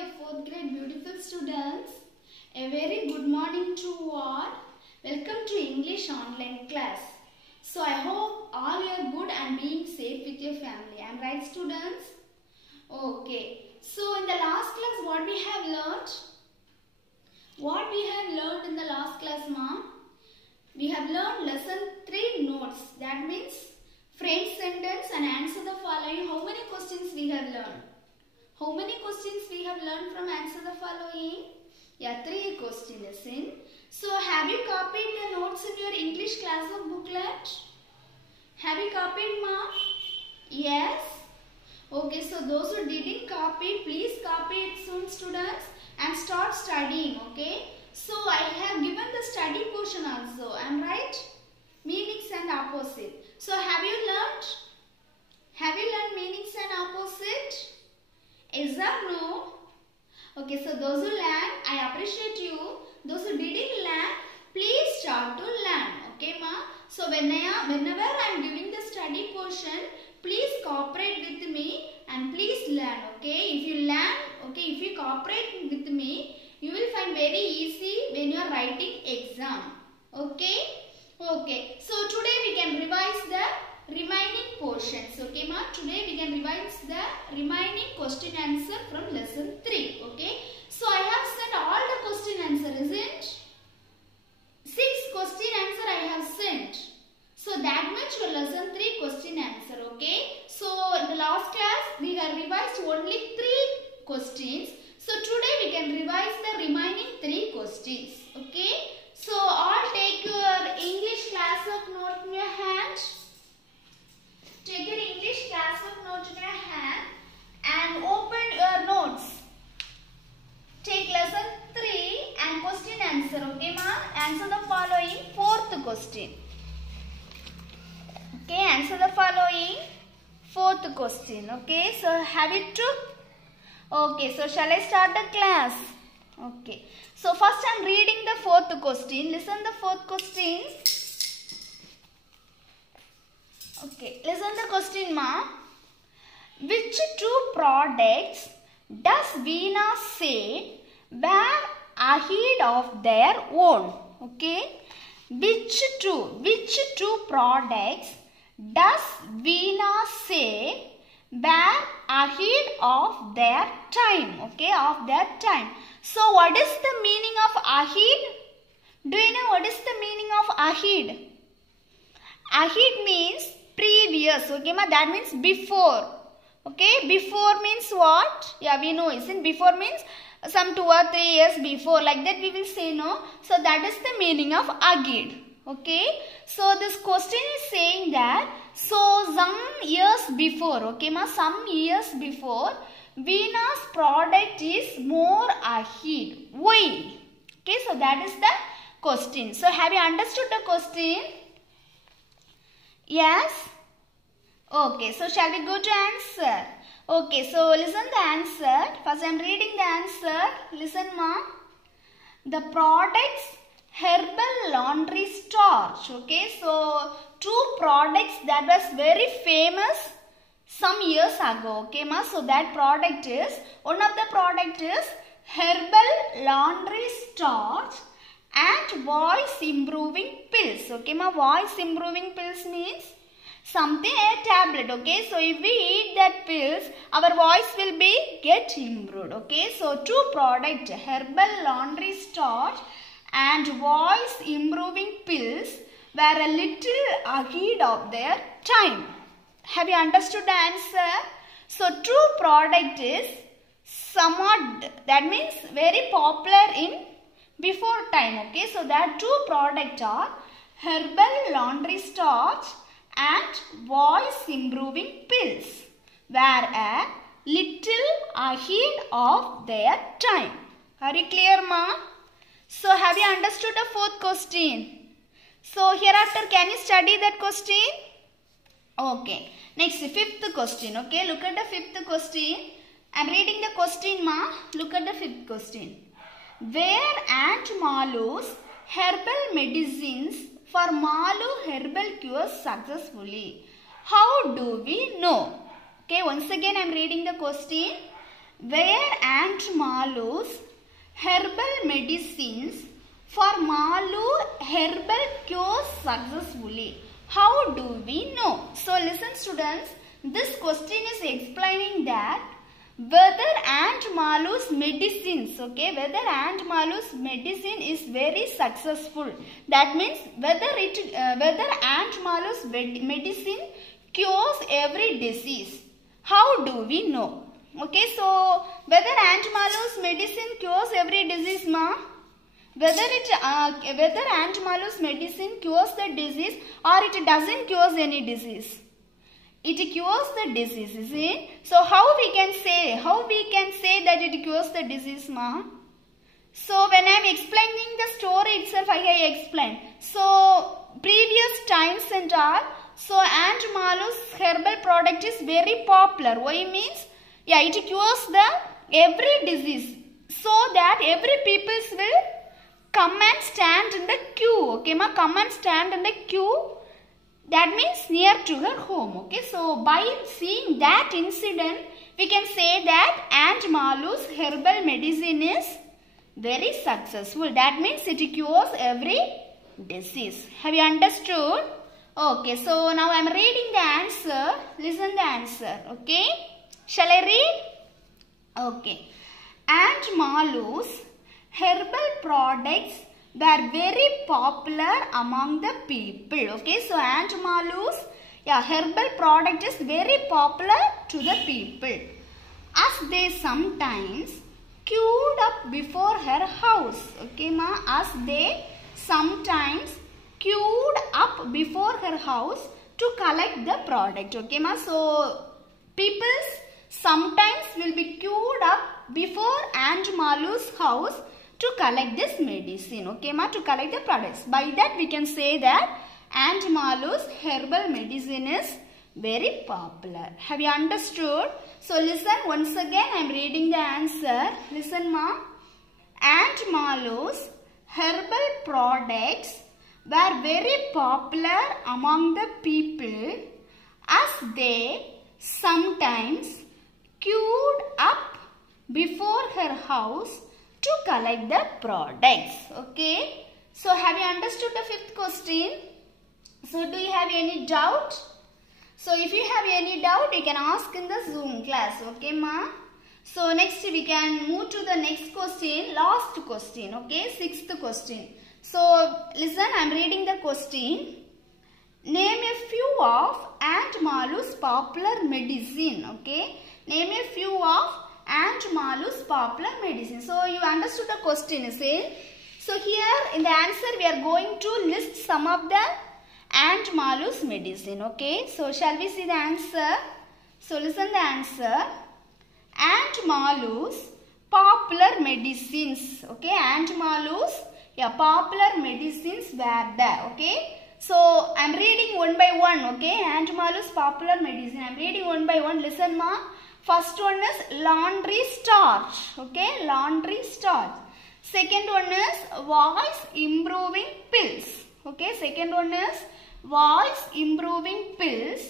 dear 4th grade beautiful students. A very good morning to all. Welcome to English online class. So I hope all you are good and being safe with your family. I am right, students? Okay. So in the last class what we have learnt? What we have learnt in the last class, ma'am? We have learned lesson 3 notes. That means frame sentence and answer the following. How many questions we have learned? How many questions we have learned from answer the following? Yeah, 3 questions. So have you copied the notes in your English classroom booklet? Have you copied, ma'am? Yes. Okay, so those who didn't copy, please copy it soon, students, and start studying. Okay. So I have given the study portion also. Am I right? Meanings and opposite. So have you learned? Have you learned meanings and opposite? Is that no? Okay, so those who learn, I appreciate you. Those who didn't learn, please start to learn. Okay, ma? So whenever I am giving the study portion, please cooperate with me and please learn. Okay, if you learn, okay, if you cooperate with me, you will find very easy when you are writing exam. Okay? Okay. So today we can revise the remaining portions. Okay, ma? Today we can revise the remaining question answer from lesson 3. Okay? So I have sent all the question answer, isn't? 6 question answer I have sent. So that much your lesson 3 question answer. Okay? So in the last class we have revised only 3 questions. So today we can revise the remaining 3 questions. Okay? So all take your English classwork note in your hand. Take your English classwork note in your hand and open your notes. Take lesson 3 and question answer. Okay, ma? Answer the following 4th question. Okay, answer the following 4th question. Okay, so have it took? Okay, so shall I start the class? Okay, so first I am reading the 4th question. Listen the 4th question. Okay, listen the question, ma. Which 2 products does Veena say were ahead of their own? Okay, which two products does Veena say were ahead of their time? Okay, of their time. So what is the meaning of ahead? Do you know what is the meaning of ahead? Ahead means previous. Okay, ma, that means before. Okay, before means what? Yeah, we know, isn't? Before means some 2 or 3 years before, like that we will say, no? So that is the meaning of ahead. Okay, so this question is saying that, so some years before, okay, ma, some years before, Veena's product is more ahead. Why? Okay, so that is the question. So have you understood the question? Yes? Okay, so shall we go to answer? Okay, so listen the answer. First I am reading the answer. Listen, ma. The products herbal laundry starch. Okay, so 2 products that was very famous some years ago. Okay, ma. So that product is, one of the product is herbal laundry starch and voice improving pills. Okay, ma. Voice improving pills means something, a tablet. Okay, so if we eat that pills, our voice will be get improved. Okay, so 2 product, herbal laundry starch and voice improving pills were a little ahead of their time. Have you understood the answer? So 2 product is somewhat, that means very popular in before time. Okay, so that 2 product are herbal laundry starch and voice improving pills were a little ahead of their time. Are you clear, ma? So have you understood the 4th question? So hereafter can you study that question? Okay. Next, 5th question. Okay, look at the 5th question. I am reading the question, ma. Look at the 5th question. Where Aunt Malu's herbal medicines for Malu herbal cures successfully? How do we know? Okay, once again I am reading the question. Where Aunt Aunt Malu's herbal medicines for Malu herbal cures successfully? How do we know? So listen students, this question is explaining that whether Aunt Malu's medicines, okay, whether Aunt Malu's medicine is very successful. That means whether Aunt Malu's medicine cures every disease. How do we know? Okay, so whether Aunt Malu's medicine cures every disease, ma? Whether Aunt Malu's medicine cures the disease or it doesn't cure any disease. It cures the disease, is it? So how we can say that it cures the disease, ma? So when I am explaining the story itself, I have explained. So previous times and all, so Aunt Malu's herbal product is very popular. Why means? Yeah, it cures the every disease, so that every peoples will come and stand in the queue. Okay, ma, come and stand in the queue. That means near to her home. Okay, so by seeing that incident, we can say that Aunt Malu's herbal medicine is very successful. That means it cures every disease. Have you understood? Okay, so now I am reading the answer. Listen the answer. Okay, shall I read? Okay, Aunt Malu's herbal products were very popular among the people. Okay, so Aunt Malu's herbal product is very popular to the people, as they sometimes queued up before her house. Okay, ma, as they sometimes queued up before her house to collect the product. Okay, ma, so people sometimes will be queued up before Aunt Malu's house to collect this medicine, okay ma, to collect the products. By that we can say that Aunt Malu's herbal medicine is very popular. Have you understood? So listen once again, I am reading the answer. Listen ma. Aunt Malu's herbal products were very popular among the people, as they sometimes queued up before her house to collect the products. Okay, so have you understood the fifth question? So do you have any doubt? So if you have any doubt, you can ask in the Zoom class. Okay ma. So next we can move to the next question, last question. Okay, sixth question. So listen, I am reading the question. Name a few of Aunt Malu's popular medicine. Okay, name a few of Aunt Malu's popular medicine. So you understood the question, is it? So here in the answer we are going to list some of the Aunt Malu's medicine. Okay, so shall we see the answer? So listen the answer. Aunt Malu's popular medicines. Okay, Aunt Malu's popular medicines were there. Okay, so I am reading one by one. Okay, Aunt Malu's popular medicine. I am reading one by one. Listen ma. First one is laundry starch. Okay, laundry starch. Second one is voice improving pills. Okay, second one is voice improving pills.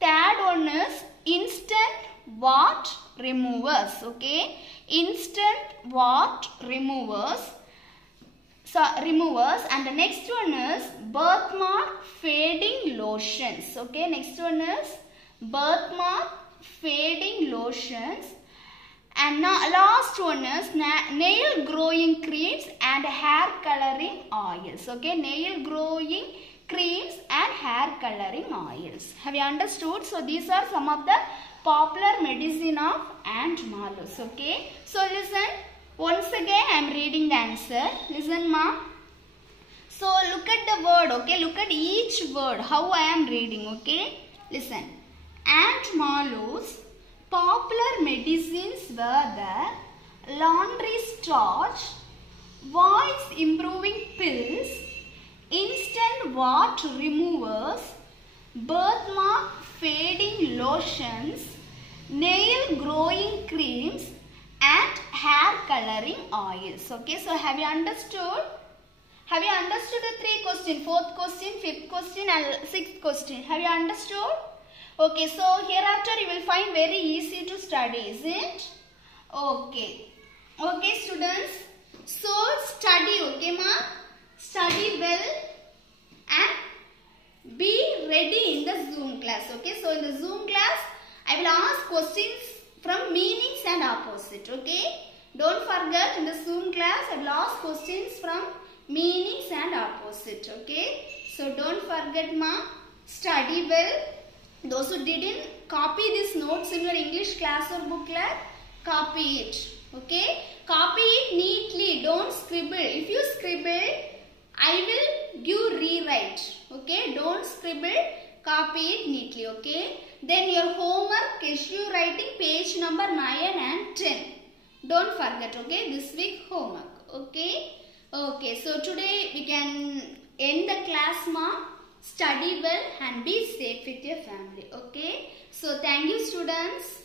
Third one is instant wart removers. Okay, instant wart removers. So removers, and the next one is birthmark fading lotions. Okay, next one is birthmark fading lotions, and now last one is nail growing creams and hair coloring oils. Okay, nail growing creams and hair coloring oils. Have you understood? So these are some of the popular medicine of Aunt Malu's. Okay, so listen once again, I am reading the answer. Listen ma. So look at the word. Okay, look at each word how I am reading. Okay, listen. Aunt Malu's popular medicines were the laundry starch, voice improving pills, instant wart removers, birthmark fading lotions, nail growing creams and hair coloring oils. Okay, so have you understood? Have you understood the three questions? Fourth question, fifth question and sixth question. Have you understood? Okay, so hereafter you will find very easy to study, is it? Okay. Okay students, so study, okay ma, study well and be ready in the Zoom class. Okay, so in the Zoom class I will ask questions from meanings and opposite. Okay, don't forget, in the Zoom class I will ask questions from meanings and opposite. Okay, so don't forget ma, study well. Those who didn't copy these notes in your English class or booklet, copy it. Okay, copy it neatly, don't scribble. If you scribble, I will give rewrite. Okay, don't scribble, copy it neatly. Okay, then your homework is you writing page number 9 and 10. Don't forget. Okay, this week homework. Okay, okay, so today we can end the class ma. Study well and be safe with your family. Okay, so thank you students.